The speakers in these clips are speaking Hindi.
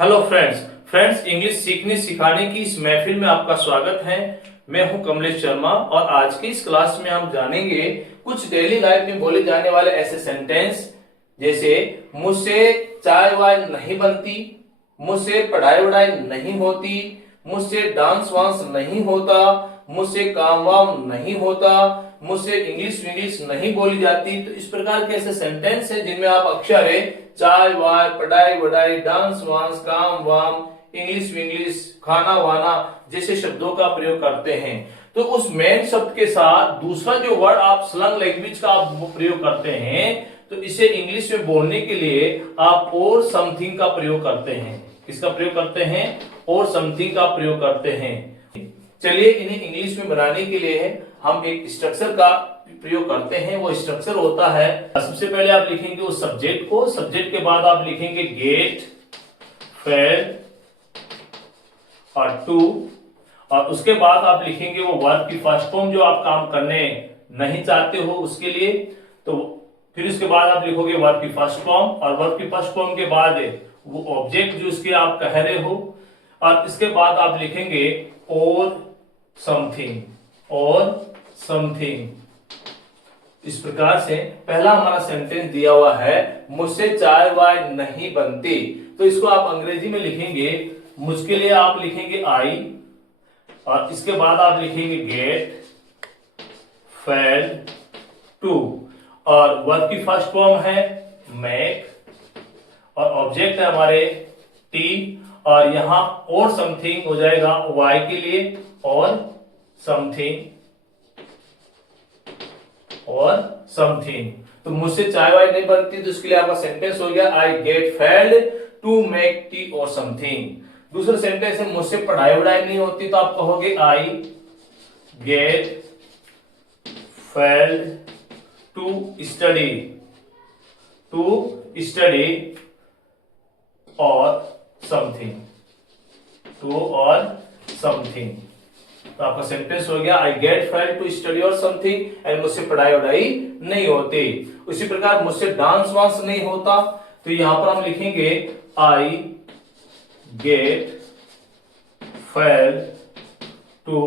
हेलो फ्रेंड्स इंग्लिश सीखने सिखाने की इस महफिल में आपका स्वागत है। मैं हूं कमलेश शर्मा और आज की इस क्लास में हम जानेंगे कुछ डेली लाइफ में बोले जाने वाले ऐसे सेंटेंस जैसे मुझसे चाय वाय नहीं बनती, मुझसे पढ़ाई वढ़ाई नहीं होती, मुझसे डांस वांस नहीं होता, मुझसे काम वाम नहीं होता, मुझसे इंग्लिश नहीं बोली जाती। तो इस प्रकार के ऐसे सेंटेंस है जिनमें आप अक्षर है चाय वाय, पढ़ाई वढ़ाई, डांस वांस, काम वाम, इंग्लिश खाना वाना जैसे शब्दों का प्रयोग करते हैं। तो उस मेन शब्द के साथ दूसरा जो वर्ड आप स्लंग लैंग्वेज का आप प्रयोग करते हैं तो इसे इंग्लिश में बोलने के लिए आप और समथिंग का प्रयोग करते हैं। किसका प्रयोग करते हैं? और समथिंग का प्रयोग करते हैं। चलिए इन्हें इंग्लिश में बनाने के लिए हम एक स्ट्रक्चर का प्रयोग करते हैं। वो स्ट्रक्चर होता है, सबसे पहले आप लिखेंगे उस सब्जेक्ट को, सब्जेक्ट के बाद आप लिखेंगे गेट, फेड और टू, और उसके बाद आप लिखेंगे वो वर्ब की फर्स्ट फॉर्म जो आप काम करने नहीं चाहते हो उसके लिए। तो फिर उसके बाद आप लिखोगे वर्ब की फर्स्ट फॉर्म, और वर्ब की फर्स्ट फॉर्म के बाद वो ऑब्जेक्ट जो उसके आप कह रहे हो, और इसके बाद आप लिखेंगे और समथिंग, और समथिंग। इस प्रकार से पहला हमारा सेंटेंस दिया हुआ है मुझसे चाय वाय नहीं बनती, तो इसको आप अंग्रेजी में लिखेंगे। मुझके लिए आप लिखेंगे आई, और इसके बाद आप लिखेंगे गेट, फेड, टू, और वर्ब की फर्स्ट फॉर्म है मेक, और ऑब्जेक्ट है हमारे टी, और यहां और समथिंग हो जाएगा वाई के लिए, और समथिंग, और समथिंग। तो मुझसे चाय वाय नहीं बनती तो इसके लिए आपका सेंटेंस हो गया I get fed to make tea or something. दूसरा सेंटेंस है मुझसे पढ़ाई वढ़ाई नहीं होती, तो आप कहोगे I get fed to study, or something, to or something. तो आपका सेंटेंस हो गया I get fed to study or something, and मुझसे पढ़ाई वढ़ाई नहीं होती। उसी प्रकार मुझसे डांस वांस नहीं होता, तो यहां पर हम लिखेंगे I get fed to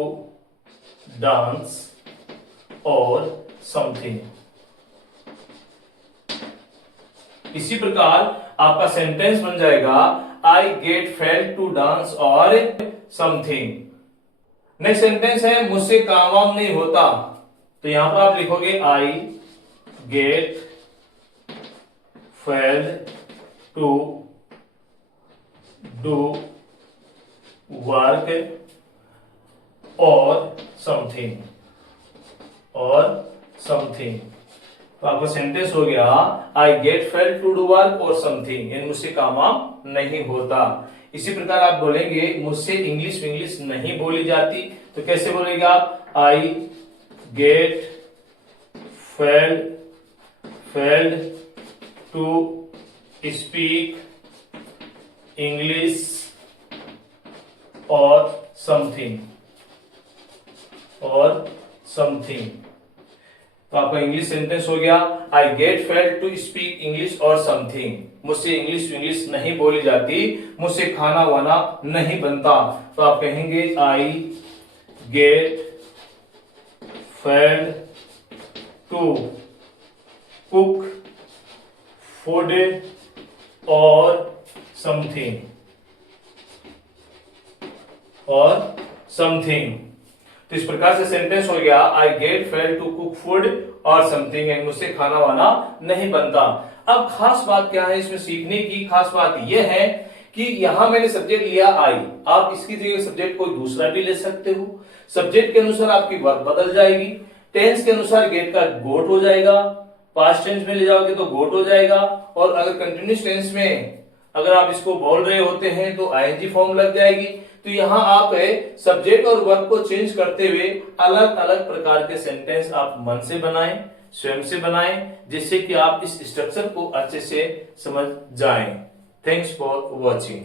dance or something. इसी प्रकार आपका सेंटेंस बन जाएगा I get fed to dance or something. Next sentence है मुझसे काम वाम नहीं होता, तो यहां पर आप लिखोगे I get fed to do work or something, तो आपका सेंटेंस हो गया I get fed to do work or something, यानी मुझसे काम वाम नहीं होता। इसी प्रकार आप बोलेंगे मुझसे इंग्लिश नहीं बोली जाती, तो कैसे बोलेगा आप? I get fed to speak English or something, तो आपका इंग्लिश सेंटेंस हो गया I get fed to speak English or something. मुझसे इंग्लिश नहीं बोली जाती, मुझसे खाना वाना नहीं बनता, तो आप कहेंगे I get fed to cook food or something, तो इस प्रकार से सेंटेंस हो गया I get fed to cook food or something, and मुझसे खाना वाना नहीं बनता। अब खास बात क्या है इसमें सीखने की? खास बात यह है कि यहां मैंने सब्जेक्ट लिया आई, आप इसकी जगह सब्जेक्ट कोई दूसरा भी ले सकते हो। सब्जेक्ट के अनुसार आपकी वर्ब बदल जाएगी, टेंस के अनुसार गेट का गोट हो जाएगा, पास्ट टेंस में ले जाओगे तो गोट हो जाएगा, और अगर कंटिन्यूस टेंस में अगर आप इसको बोल रहे होते हैं तो आईएनजी फॉर्म लग जाएगी। तो यहां आप सब्जेक्ट और वर्ब को चेंज करते हुए अलग अलग प्रकार के सेंटेंस आप मन से बनाएं, स्वयं से बनाएं, जिससे कि आप इस स्ट्रक्चर को अच्छे से समझ जाएं। Thanks for watching.